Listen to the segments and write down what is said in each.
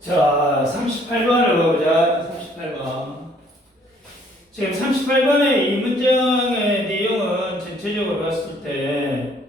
자, 38번을 보자. 38번. 지금 38번의 이 문장의 내용은 전체적으로 봤을 때,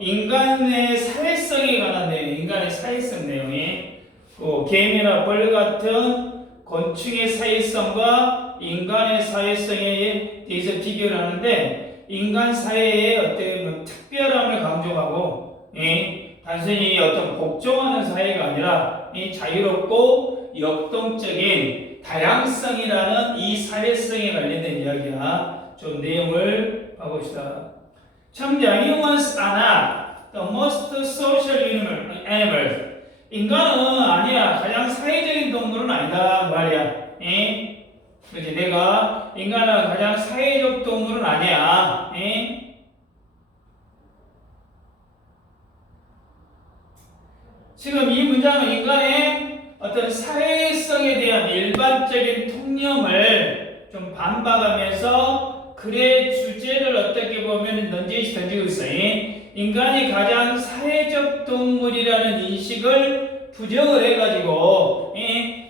인간의 사회성에 관한 내용, 인간의 사회성 내용이, 개미나 벌 같은 곤충의 사회성과 인간의 사회성에 대해서 비교를 하는데, 인간 사회의 어떤 특별함을 강조하고, 단순히 어떤 복종하는 사회가 아니라 자유롭고 역동적인 다양성이라는 이 사회성에 관련된 이야기야. 좀 내용을 봐봅시다. 참자, humans are not the most social animals. 인간은 아니야. 가장 사회적인 동물은 아니다 말이야. 그렇지? 내가 인간은 가장 사회적 동물은 아니야. 지금 이 문장은 인간의 어떤 사회성에 대한 일반적인 통념을 좀 반박하면서 글의 주제를 어떻게 보면 던지고 있어요. 인간이 가장 사회적 동물이라는 인식을 부정을 해가지고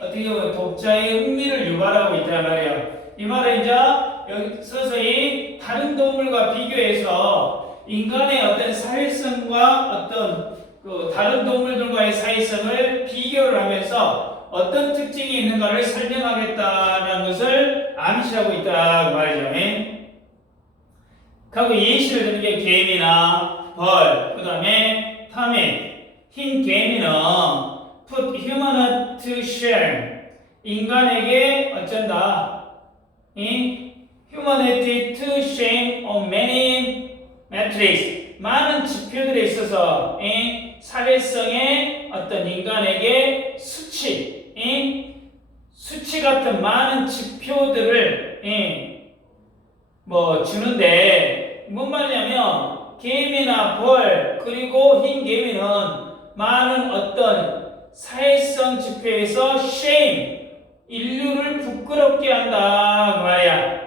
어떻게 보면 독자의 흥미를 유발하고 있단 말이에요. 이 말은 이제 여기 서서히 다른 동물과 비교해서 인간의 어떤 사회성과 어떤 다른 동물들과의 사회성을 비교를 하면서 어떤 특징이 있는가를 설명하겠다는 것을 암시하고 있다 그 말이죠. 그리고 예시를 드는 게 개미나 벌, 그 다음에 타밋. 흰 개미는 put human to shame. 인간에게 어쩐다. humanity to shame on many metrics. 많은 지표들에 있어서 사회성의 어떤 인간에게 수치 같은 많은 지표들을 주는데 뭔 말이냐면 개미나 벌 그리고 흰 개미는 많은 어떤 사회성 지표에서 shame 인류를 부끄럽게 한다 그 말이야.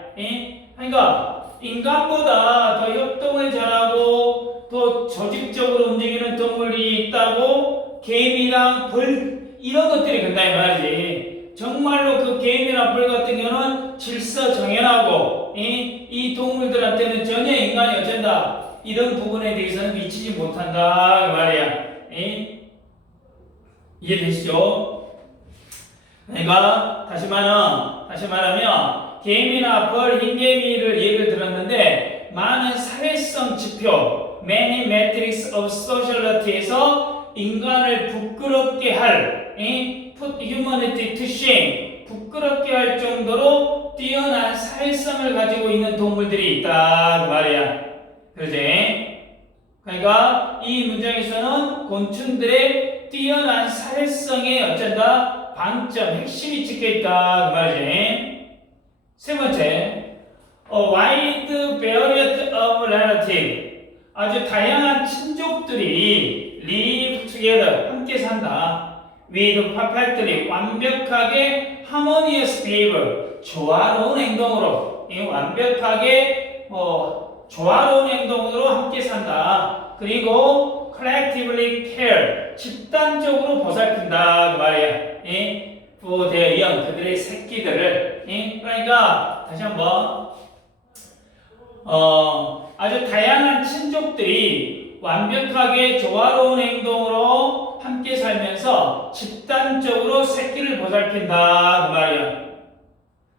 그러니까 인간보다 더 협동을 잘하고 더 조직적으로 움직이는 동물이 있다고 개미랑 벌 이런 것들이 된다 이 말이지. 정말로 그 개미나 벌 같은 경우는 질서정연하고 이 동물들한테는 전혀 인간이 어쩐다 이런 부분에 대해서는 미치지 못한다 그 말이야. 이해되시죠? 그러니까 다시 말하면 개미나 벌, 흰개미를 예를 들었는데 많은 사회성 지표, many metrics of sociality에서 인간을 부끄럽게 할, put humanity to shame, 부끄럽게 할 정도로 뛰어난 사회성을 가지고 있는 동물들이 있다 그 말이야. 그러지? 그러니까 이 문장에서는 곤충들의 뛰어난 사회성에 어쩐다 방점, 핵심이 찍혀있다 그 말이지. 세 번째, a wide variety of relatives. 아주 다양한 친족들이 live together, 함께 산다. with perfectly, 완벽하게 harmonious behavior, 조화로운 행동으로, 완벽하게 조화로운 행동으로 함께 산다. 그리고 collectively care, 집단적으로 보살핀다 그 말이야. for their young, 그들의 새끼들을. 그러니까 다시 한번 아주 다양한 친족들이 완벽하게 조화로운 행동으로 함께 살면서 집단적으로 새끼를 보살핀다 그 말이야.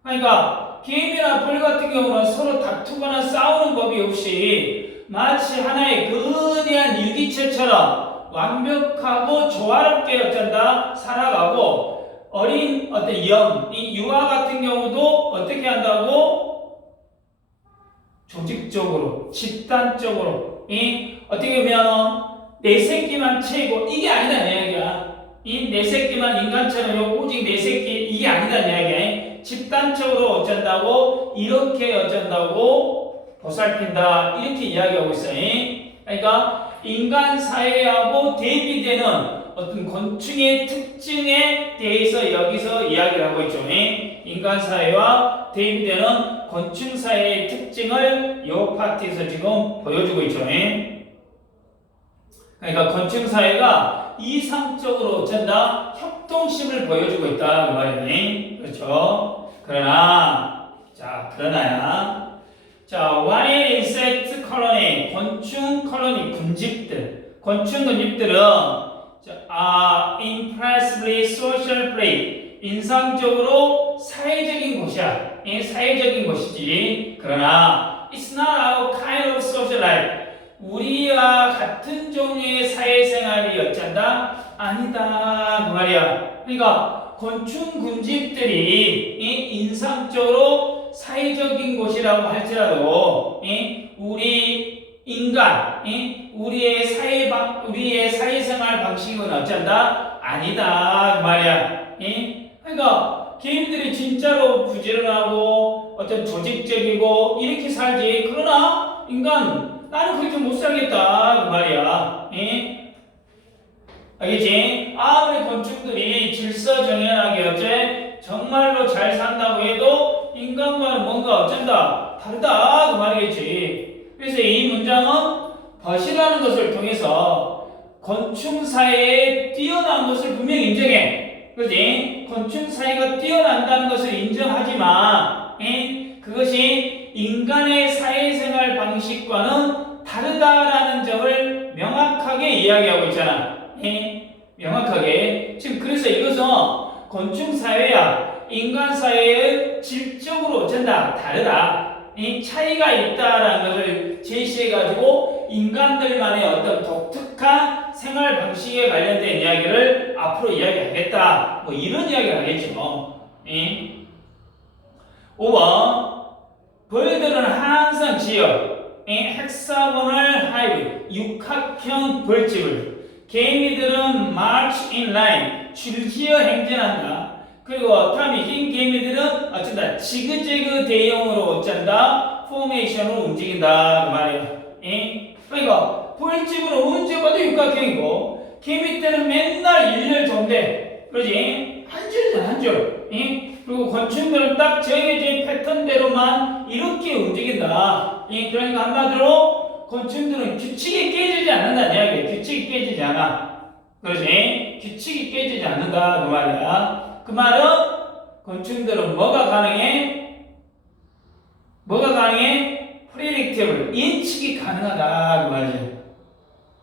그러니까 개미나 벌 같은 경우는 서로 다투거나 싸우는 법이 없이 마치 하나의 거대한 유기체처럼 완벽하고 조화롭게 어쩐다 살아가고, 어린 어떤 이 유아 같은 경우도 어떻게 한다고? 조직적으로, 집단적으로, 어떻게 보면 내 새끼만 채고 이게 아니다는 이야기야. 내 새끼만 인간처럼 오직 내 새끼 이게 아니다는 이야기야. 집단적으로 어쩐다고? 이렇게 어쩐다고? 보살핀다 이렇게 이야기하고 있어요. 그러니까 인간 사회하고 대비되는 어떤 곤충의 특징에 대해서 여기서 이야기를 하고 있죠. 인간 사회와 대비되는 곤충 사회의 특징을 이 파트에서 지금 보여주고 있죠. 그러니까 곤충 사회가 이상적으로 어쩐다? 협동심을 보여주고 있다 그 말이네. 그렇죠? 그러나야 while insect colony 곤충 컬러니 곤충 군집들은 impressively social play 인상적으로 사회적인 곳이야. 사회적인 곳이지. 그러나 it's not our kind of social life. 우리와 같은 종류의 사회생활이 어쩐다? 아니다 그 말이야. 그러니까 곤충 군집들이 인상적으로 사회적인 곳이라고 할지라도 우리 인간, 우리의 사회생활 방식은 어쩐다? 아니다 그 말이야. 그러니까 개인들이 진짜로 부지런하고 어떤 조직적이고 이렇게 살지. 그러나 인간 나는 그렇게 못 살겠다 그 말이야. 알겠지? 아무리 건축들이 질서정연하게 어째 정말로 잘 산다고 해도 인간과는 뭔가 어쩐다 다르다 그 말이겠지. 그래서 이 문장은 벗이라는 것을 통해서 건축 사회에 뛰어난 것을 분명히 인정해. 그렇지? 건축 사회가 뛰어난다는 것을 인정하지만 그것이 인간의 사회생활 방식과는 다르다라는 점을 명확하게 이야기하고 있잖아. 명확하게. 지금 그래서 이것은 건축 사회야 인간 사회의 질적으로 어쩐다 다르다. 차이가 있다라는 것을 제시해가지고 인간들만의 어떤 독특한 생활 방식에 관련된 이야기를 앞으로 이야기하겠다. 뭐 이런 이야기를 하겠죠. 5번 벌들은 항상 지역 헥사고널 하이브 육각형 벌집을 개미들은 march in line 줄지어 행진한다. 그리고 다음에 흰 개미들은 어쩐다 지그재그 대형으로 어쩐다 포메이션으로 움직인다 그 말이야. 그러니까 벌집으로 언제 봐도 육각형이고 개미 때는 맨날 일렬 존대. 그러지? 한 줄. 그리고 건축들은 딱 정해진 패턴대로만 이렇게 움직인다. 그러니까 한마디로 건축들은 규칙이 깨지지 않는다는 이야기야. 규칙이 깨지지 않아. 그러지? 규칙이 깨지지 않는다 그 말이야. 그 말은 건축들은 뭐가 가능해? predictable 예측이 가능하다 그 말이야.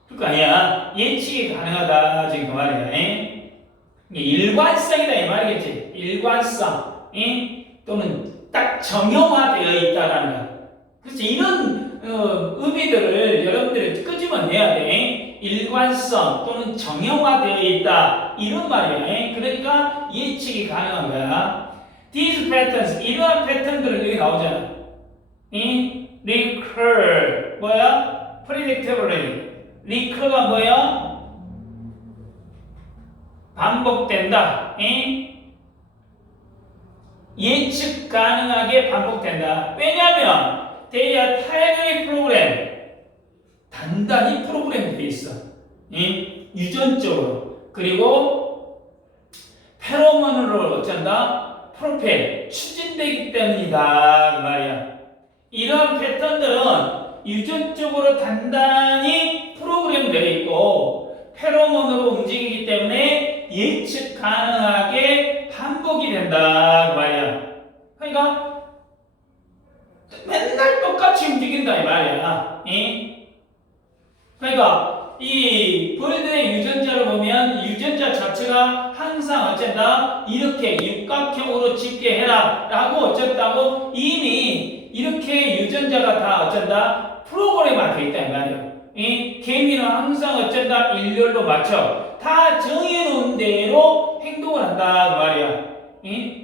그거 아니야. 예측이 가능하다 지금 그 말이야. 일관성이다 이 말이겠지. 일관성 또는 딱 정형화되어 있다라는 거야. 그렇지. 이런 의미들을 여러분들이 끄집어내야 돼. 일관성 또는 정형화되어 있다 이런 말이야. 그러니까 예측이 가능한 거야. These patterns 이러한 패턴들은 여기 나오잖아. recur 뭐야? predictably recur가 뭐야? 반복된다. 예측 가능하게 반복된다. 왜냐하면 they are tightly programmed 단단히 프로그램되어 있어. 유전적으로. 그리고 페로몬으로 어쩐다? 프로펠 추진되기 때문이다 그 말이야. 이런 패턴들은 유전적으로 단단히 프로그램되어 있고 페로몬으로 움직이기 때문에 예측 가능하게 반복이 된다 그 말이야. 그러니까 맨날 똑같이 움직인다 이 말이야. 그러니까 이 벌들의 유전자를 보면 유전자 자체가 항상 어쩐다 이렇게 육각형으로 짓게 해라 라고 어쨌다고 이미 이렇게 유전자가 다 어쩐다 프로그램화 되어 있다 이 말이야. 개미는 항상 어쩐다 일렬로 맞춰 다 정해놓은 대로 행동을 한다 그 말이야.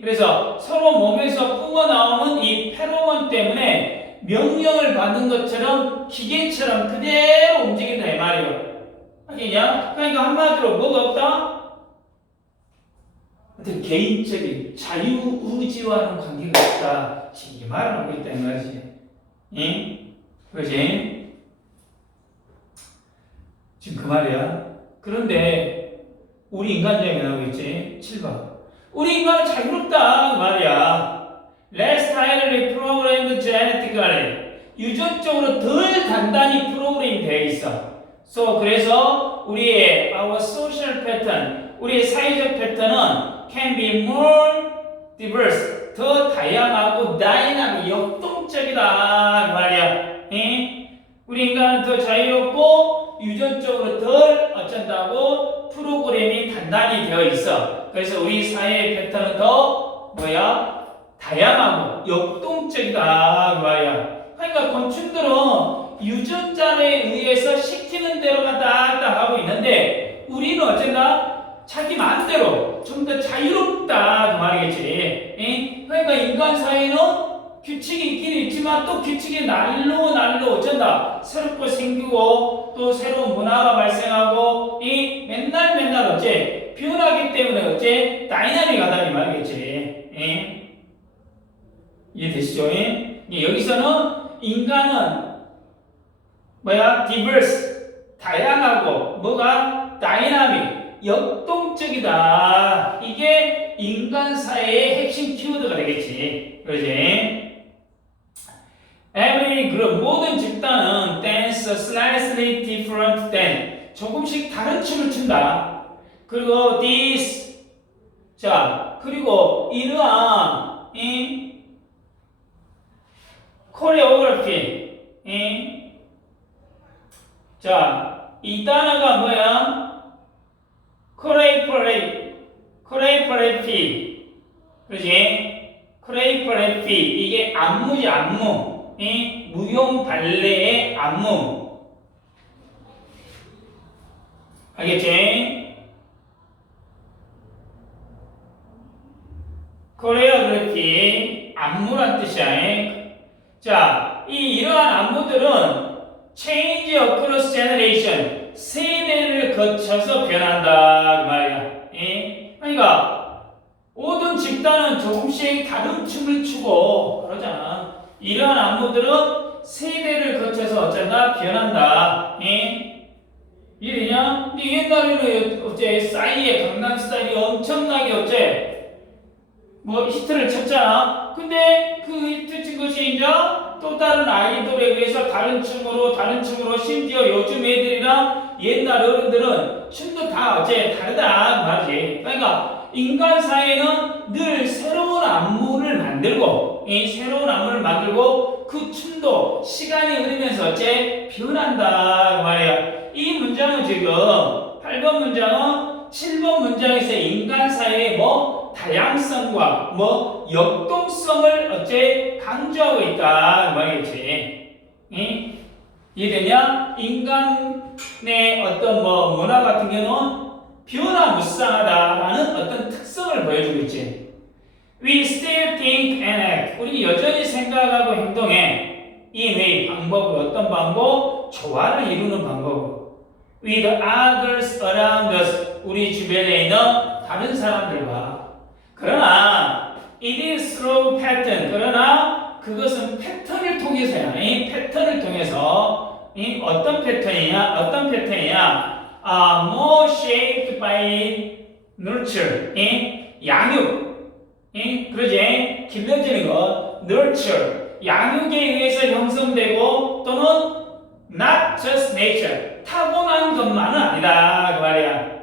그래서 서로 몸에서 뿜어나오는 이 페로몬 때문에 명령을 받는 것처럼 기계처럼 그대로 움직인다 이 말이야. 아니냐? 그러니까 한마디로 뭐가 없다? 어떤 개인적인 자유의지와는 관계가 없다. 지금 이 말을 하고 있다 이 말이지. 그렇지? 지금 그 말이야. 그런데 우리 인간적인 나오고 있지. 7번. 우리 인간은 자유롭다 그 말이야. Less tightly programmed genetically. 유전적으로 덜 단단히 프로그램이 되어 있어. 그래서 우리의 our social pattern, 우리의 사회적 패턴은 can be more diverse, 더 다양하고 다이나믹, 역동적이다 그 말이야. 우리 인간은 더 자유롭고 유전적으로 덜 어쩐다고 프로그램이 단단히 되어 있어. 그래서 우리 사회의 패턴은 더 다양하고 역동적이다 그 말이야. 그러니까 곤충들은 유전자에 의해서 시키는 대로만 딱딱 하고 있는데 우리는 어쩐다? 자기 마음대로 좀 더 자유롭다 그 말이겠지. 그러니까 인간 사회는 규칙이 있긴 있지만 또 규칙이 날로 어쩐다? 새롭게 생기고 또 새로운 문화가 발생하고 맨날 어째 변하기 때문에 어째 다이나믹하다 이 말이겠지. 이해되시죠? 여기서는 인간은 diverse, 다양하고 다이나믹, 역동적이다. 이게 인간 사회의 핵심 키워드가 되겠지. 그러지? Every group, 모든 집단은 dance slightly different than, 조금씩 다른 춤을 춘다. 그리고 this, 그리고 이러한 코레오그래피, 이 단어가 뭐야? 코레오그래피, 그러지? 코레오그래피, 이게 안무지, 안무. 무용 발레의 안무. 알겠지? 코레오그래피, 안무란 뜻이야. 이러한 안무들은 change across generation, 세대를 거쳐서 변한다 그 말이야. 그러니까 모든 집단은 조금씩 다른 춤을 추고 그러잖아. 이러한 안무들은 세대를 거쳐서 어쩐다? 변한다. 이해되냐? 근데 옛날에는 어째 싸이의 강남스타일이 엄청나게 어째 히트를 쳤잖아. 근데 그 히트 친 것이 이제 또 다른 아이돌에 의해서 다른 춤으로 심지어 요즘 애들이랑 옛날 어른들은 춤도 다 어째 다르다 말이지. 그러니까 인간 사회는 늘 새로운 안무를 만들고 그 춤도 시간이 흐르면서 어째 변한다 말이야. 이 문장은 지금 8번 문장은 7번 문장에서 인간 사회의 다양성과 역동성을 어째 강조하고 있다 말이겠지. 이해되냐? 인간의 어떤 문화 같은 경우는 변화무쌍하다라는 어떤 특성을 보여주고 있지. We still think and act. 우리 여전히 생각하고 행동해. 이 방법으로 어떤 방법? 조화를 이루는 방법으로. With others around us. 우리 주변에 있는 다른 사람들과. 그러나 it is through pattern. 그러나 그것은 패턴을 통해서야. 패턴을 통해서 어떤 패턴이냐? More shaped by nurture. 양육. 그러지? 길러지는 것. nurture. 양육에 의해서 형성되고 또는 not just nature. 타고난 것만은 아니다 그 말이야.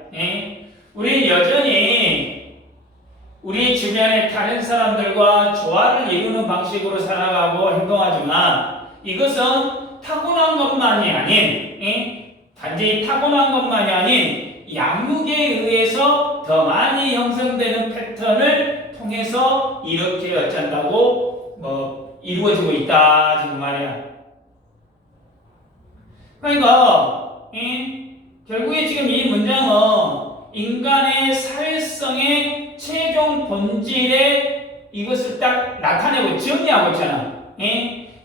우리 여전히 우리 주변의 다른 사람들과 조화를 이루는 방식으로 살아가고 행동하지만 이것은 타고난 것만이 아닌 단지 타고난 것만이 아닌 양육에 의해서 더 많이 형성되는 패턴을 통해서 이렇게 어쩐다고 이루어지고 있다 지금 말이야. 그러니까 결국에 지금 이 문장은 인간의 사회성의 최종 본질에 이것을 딱 나타내고 정리하고 있잖아.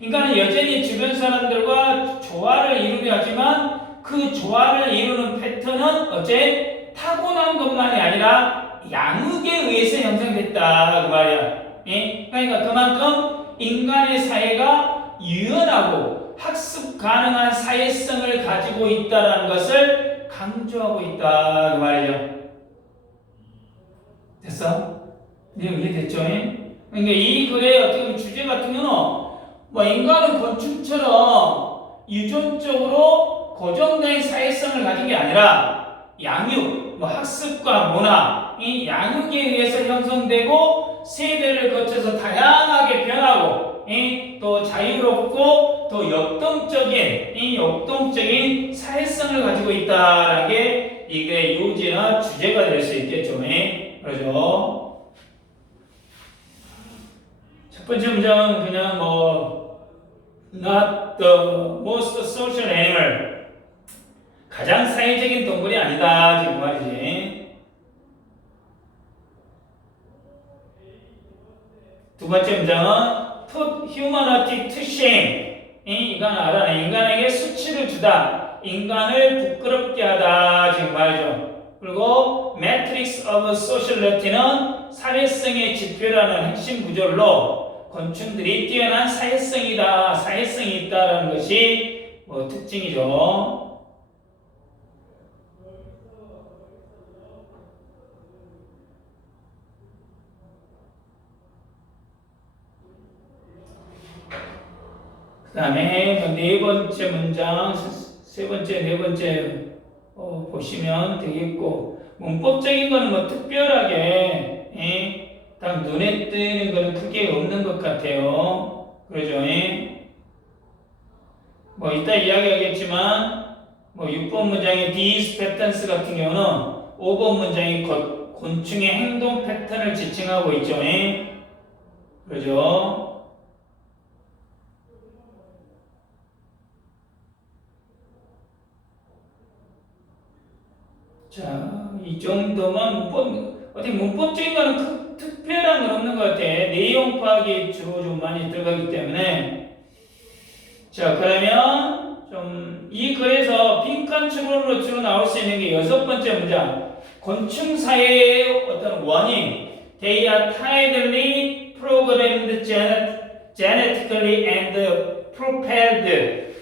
인간은 여전히 주변 사람들과 조화를 이루려 하지만 그 조화를 이루는 패턴은 어째 타고난 것만이 아니라 양육에 의해서 형성됐다 그 말이야. 그러니까 그만큼 인간의 사회가 유연하고 학습 가능한 사회성을 가지고 있다는 것을 강조하고 있다 그 말이죠. 됐어? 이해됐죠? 그러니까 이 글의 어떤 주제 같은 경우는 인간은 곤충처럼 유전적으로 고정된 사회성을 가진 게 아니라 양육, 학습과 문화, 이 양육에 의해서 형성되고 세대를 거쳐서 다양하게 변하고 또 자유롭고 또 역동적인 사회성을 가지고 있다라는 게 이게 요지나 주제가 될 수 있겠죠. 그러죠. 첫 번째 문장은 그냥 not the most social animal. 가장 사회적인 동물이 아니다. 지금 말이지. 두 번째 문장은 put humanity to shame. 이건 알아. 인간에게 수치를 주다. 인간을 부끄럽게 하다. 지금 말이죠. 그리고 matrix of sociality는 사회성의 지표라는 핵심 구절로 곤충들이 뛰어난 사회성이 있다라는 것이 특징이죠. 그 다음에 네 번째 문장, 세 번째, 네 번째 보시면 되겠고, 문법적인 거는 특별하게 딱 눈에 띄는 거는 크게 없는 것 같아요. 그러죠? 이따 이야기하겠지만 6번 문장의 these patterns 같은 경우는 5번 문장이 곤충의 행동 패턴을 지칭하고 있죠. 그러죠? 자, 이 정도만 어떻게 문법적인 거는 특별한 건 없는 것 같아. 내용 파악이 주로 좀 많이 들어가기 때문에. 자, 그러면 이 글에서 빈칸 추론으로 주로 나올 수 있는 게 6번째 문장. 곤충 사회의 어떤 원인. They are tidally programmed genetically and propelled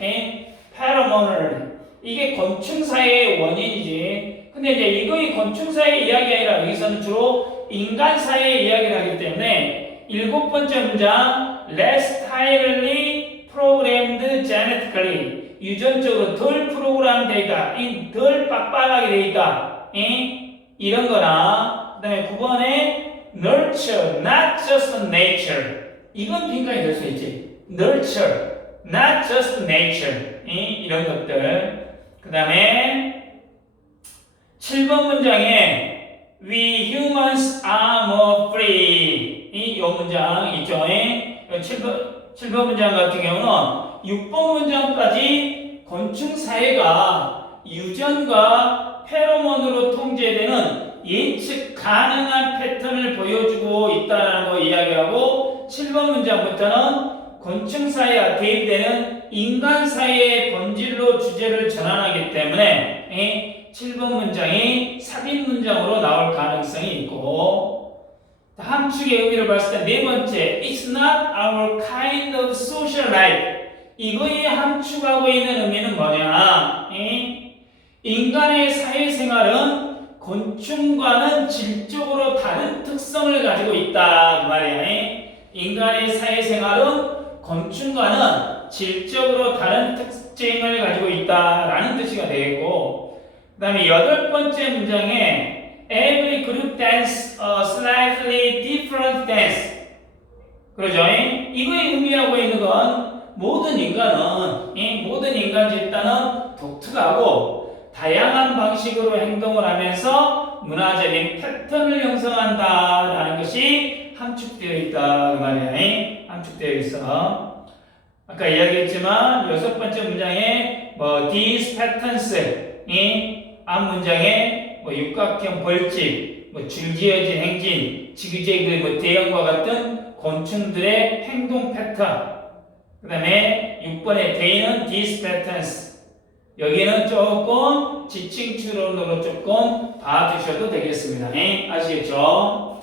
pheromonally. 이게 곤충 사회의 원인이지. 근데 이제 이거의 곤충 사회의 이야기가 아니라 여기서는 주로 인간 사회의 이야기를 하기 때문에 7번째 문장 less tightly programmed genetically 유전적으로 덜 프로그램 되어 있다. 덜 빡빡하게 되어 있다. 이런 거나 그 다음에 9번에 nurture, not just nature. 이건 빈칸이 될 수 있지. nurture, not just nature. 이런 것들. 그 다음에 7번 문장에 We humans are more free. 이 문장 있죠. 7번 문장 같은 경우는 6번 문장까지 곤충 사회가 유전과 페로몬으로 통제되는 예측 가능한 패턴을 보여주고 있다는 거 이야기하고 7번 문장부터는 곤충 사회와 대입되는 인간 사회의 본질로 주제를 전환하기 때문에 7번 문장이 삽입 문장으로 나올 가능성이 있고 함축의 의미를 봤을 때 네 번째 It's not our kind of social life. 이거에 함축하고 있는 의미는 뭐냐? 인간의 사회생활은 곤충과는 질적으로 다른 특성을 가지고 있다 그 말이야. 인간의 사회생활은 곤충과는 질적으로 다른 특징을 가지고 있다라는 뜻이가 되겠고 그 다음에 8번째 문장에 Every group dance a slightly different dance. 그러죠? 이거의 의미하고 있는 건 모든 인간 집단은 독특하고 다양한 방식으로 행동을 하면서 문화적인 패턴을 형성한다라는 것이 함축되어 있다 그 말이야. 함축되어 있어. 아까 이야기했지만 6번째 문장에 these patterns 앞 문장에 육각형 벌집, 줄지어진 행진, 지그재그 대형과 같은 곤충들의 행동 패턴. 그 다음에 6번의 they는 these patterns. 여기는 조금 지칭 추론으로 조금 봐주셔도 되겠습니다. 아시겠죠?